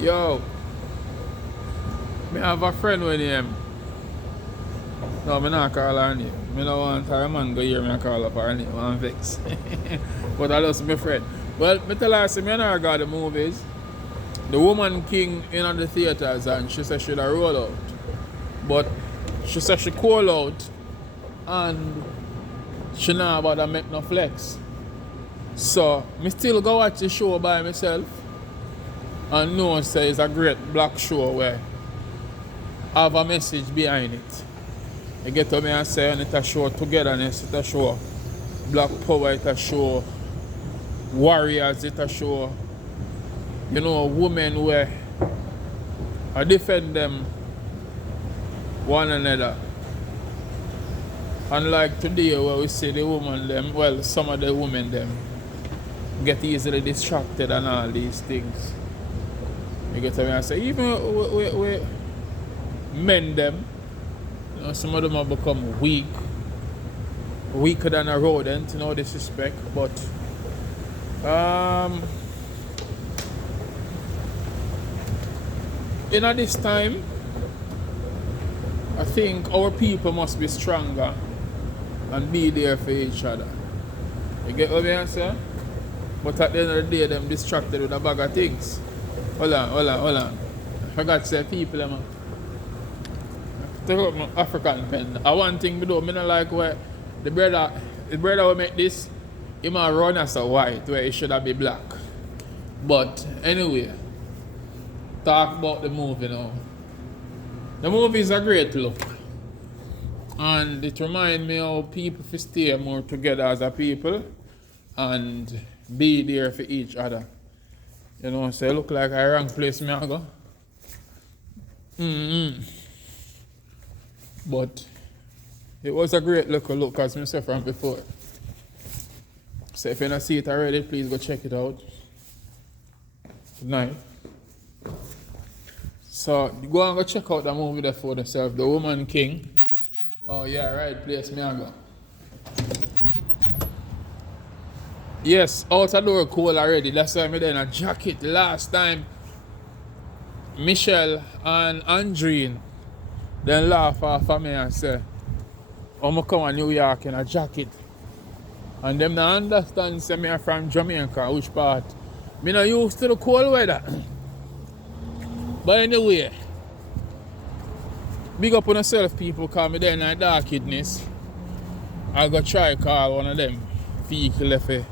Yo, me have a friend with him. No, me not call her name. Me don't want her man go hear me call up her name. I'm vexed. But I just my friend. Well, me tell her, say me and her got the movies. The Woman King in the theaters and she said she'd roll out. But she said she call out and she not about to make no flex. So, me still go watch the show by myself and know say it's a great black show where have a message behind it. You get to me and say and it a show togetherness, it a show black power, it a show warriors, it a show women where I defend them one another. Unlike today where we see the woman them, well some of the women them get easily distracted and all these things. You get to me and say even we men them, some of them have become weaker than a rodent, no disrespect, but in this time I think our people must be stronger and be there for each other. You get what I'm saying? But at the end of the day, them distracted with a bag of things. Hold on. I forgot to say people, man. Take out my African pen. I one thing we do, I don't like where the brother will make this, he might run as a white, where it should have been black. But anyway, talk about the movie now. The movie is a great look. And it reminds me how people stay more together as a people and be there for each other. You know, so it look like a wrong place me I go. But it was a great look as I said from before. So if you don't see it already, please go check it out. Good night. So go and go check out the movie there for yourself, The Woman King. Oh yeah, right place me I go. Yes, out the door cold already. That's why I made a jacket last time. Michelle and Andreen then laugh off of me and say, I'm come to New York in a jacket. And them not understand say me are from Jamaica, which part. Me not used to the cold weather. But anyway, big up on yourself people, call me there in a darkness. I go try call one of them vehicle if they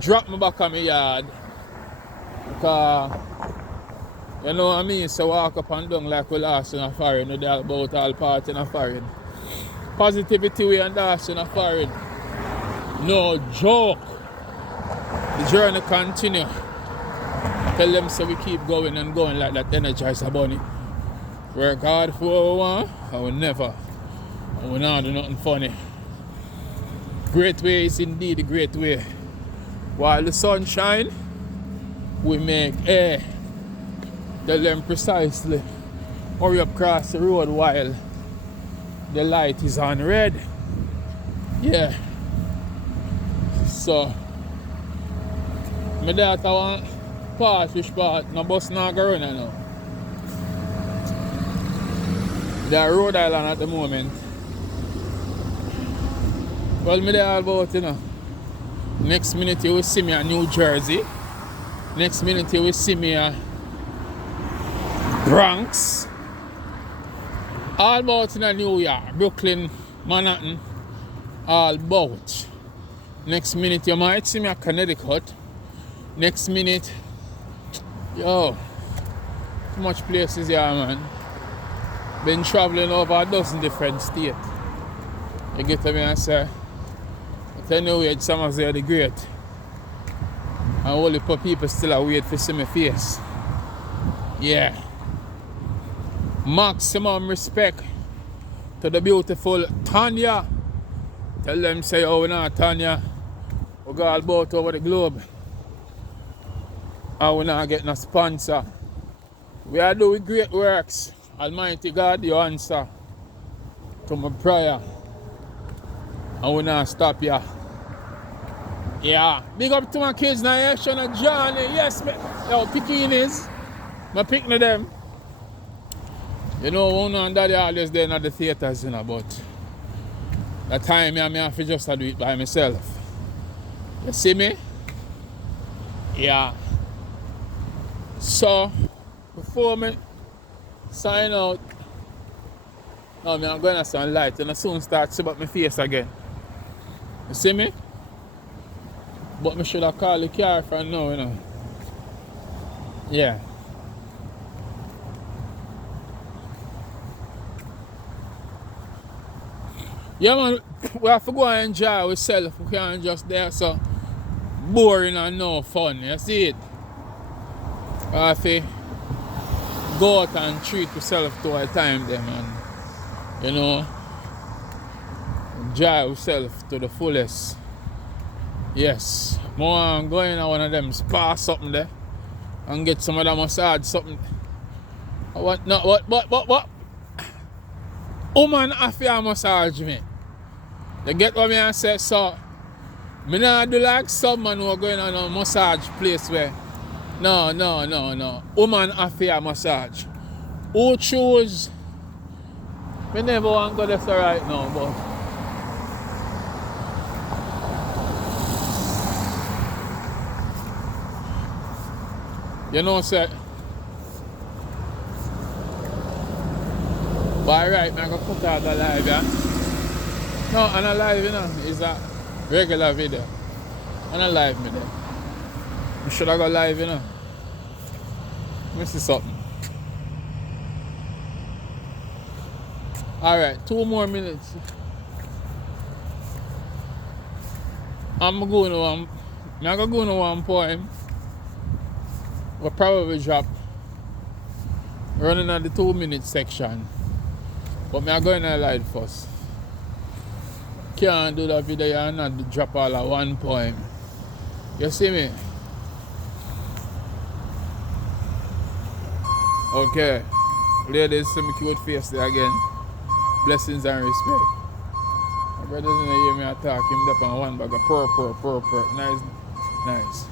drop me back on my yard. Because you know what I mean, so walk up and down like we lost in a foreign, we all about all party in a foreign. Positivity we endorse in a foreign. No joke. The journey continue. Tell them so we keep going and going like that Energizer Bunny. Work hard for what we want, I will never. I will not do nothing funny. Great way is indeed a great way. While the sun shine, we make air. Tell them precisely. Hurry up across the road while the light is on red. Yeah. So, my daughter want part, which part? No bus not go run now. They are Rhode Island at the moment. Well, me there all about, Next minute you will see me at New Jersey. Next minute you will see me at Bronx. All about in New York, Brooklyn, Manhattan. All about. Next minute you might see me at Connecticut. Next minute, yo, too much places here, man. Been traveling over a dozen different states. You get to me and say, but anyway, some of them are the great. And only for people still are wait to see my face. Yeah. Maximum respect to the beautiful Tanya. Tell them say, oh, no, Tanya. We go all about over the globe. And we not get no sponsor. We are doing great works. Almighty God, you answer to my prayer. And we not stop here. Yeah. Big up to my kids now, Shana Johnny. Yes, man. Yo, Pekinis. My picking them. You know, Uno and Daddy always there at the theaters, you know, but that time I have to just do it by myself. You see me? Yeah. So, before me sign out, now I'm going to sunlight and I soon start to see about my face again. You see me? But I should have called the car from now, you know. Yeah. Yeah, man, we have to go and enjoy ourselves. We can't just there so boring and no fun. You see it? We have to go out and treat yourself to a time there, man. You know, enjoy yourself to the fullest. Yes. More I'm going to one of them spa something there and get some of that massage something. What? No, what? Woman have to massage me. You get what I say? So, I don't do like some man who are going on a massage place where no. Woman have to massage. Who choose? I never want to go there right now, but you know, sir. But alright, I'm going to put out the live, yeah? No, I'm not live, you know. It's a regular video. I'm not live, me there. You should have got live, you know. Let me see something. Alright, 2 more minutes. I'm going to one poem. We'll probably drop running at the 2-minute section. But I'm going to live first. Can't do that video and not drop all at one poem. You see me? Okay. Ladies, see me cute face there again. Blessings and respect. My brother didn't hear me talk. Him up on one bag of purr. Nice.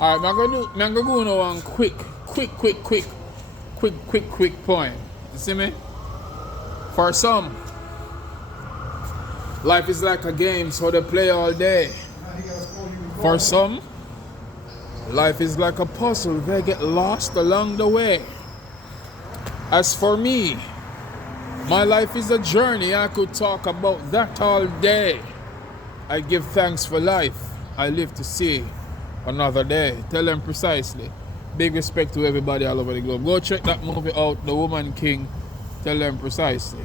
Alright, I'm gonna go on one quick poem. You see me? For some, life is like a game, so they play all day. For some, life is like a puzzle, they get lost along the way. As for me, my life is a journey, I could talk about that all day. I give thanks for life, I live to see another day. Tell them precisely. Big respect to everybody all over the globe. Go check that movie out, The Woman King. Tell them precisely.